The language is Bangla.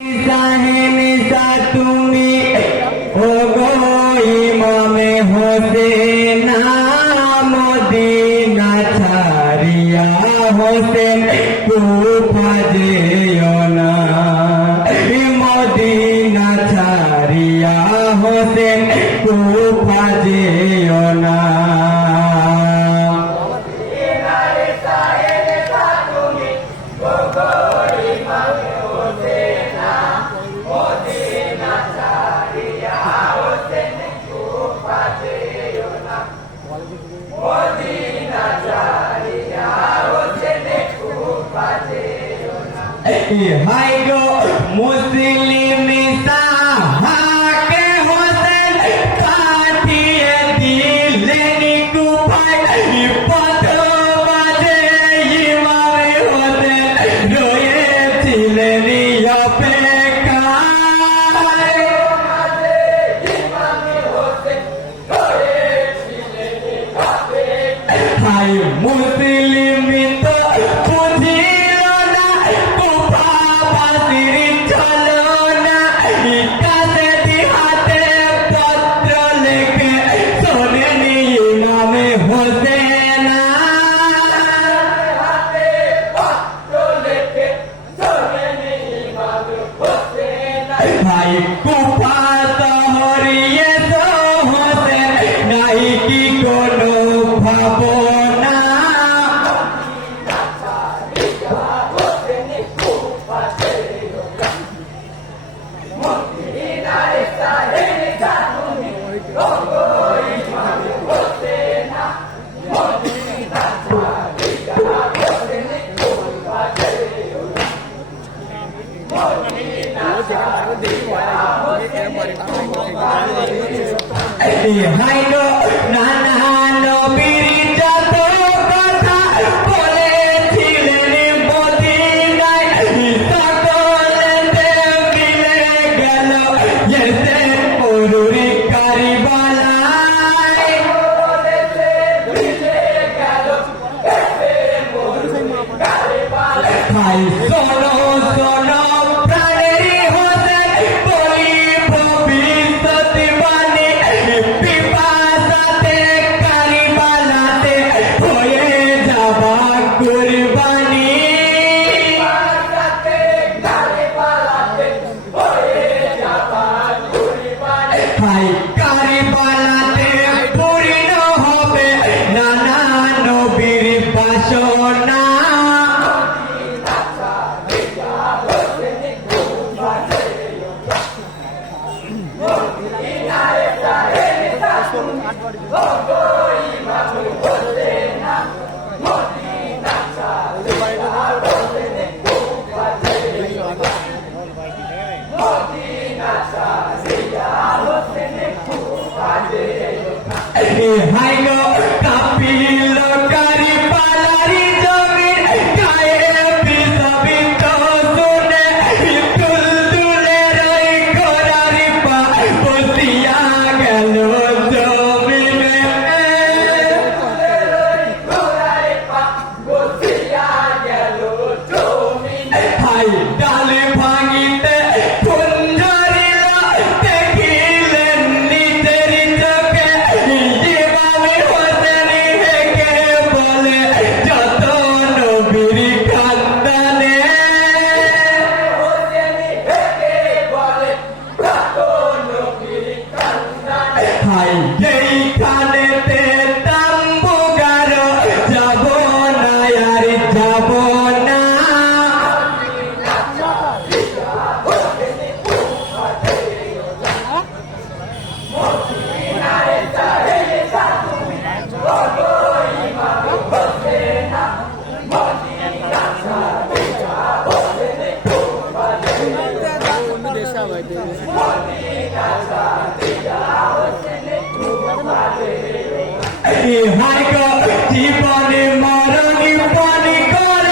নিসা তুমি ও গো ইমামে হোসেন মদিনা ছাড়িয়া হোসেন কুফা যেও না মদিনা ছাড়িয়া হোসেন কুফা যেও না হাই গো মুসলিম সাহাকে হোসেন কাটিয়ে দিলেন কুফায় পথ বাজে ইমাম হোসেন রয়েছিলেন অপেক্ষায় হাই মুসলিম তো বুঝিল না কুফাবাসীর ছলনা কাছে হাতে পত্র লিখে শোনেন ইমামে হোসেন ভাই কুফা শহরিয়ে তো হোসেন নাই কি কোনো ভাবনা হাই গো নানা নবীর যত কথা বলেছিলেন মদিনায় সকলে মিলে গেল এসে পুরুরি কারিবালায় হাই শোনো শোনো প্রাণের হোসেন বলি ভবিষ্যৎবাণী পিপাসাতে কারিবালাতে হয়ে যাবা কুরবানি হাই কারিবালাতে পূর্ণ হবে নানা নবীর বাসনা হাই গো কাপিল কারিবালারি জমির গায়ে বিসবিত শুনে তুলতুলে রই ঘোড়ারি পা বসিয়া গেল জমিনে হাই ডালে ভাঙিতে কুঞ্জরিল দেখিলেন নিজের চোখে ইমামে হোসেন হেঁকে বলে যত নবীর খানদানে হাই এইখানেতে তাম্বুগার যাব না আর যাব না হাই গো জীবনে মরণি পানি করে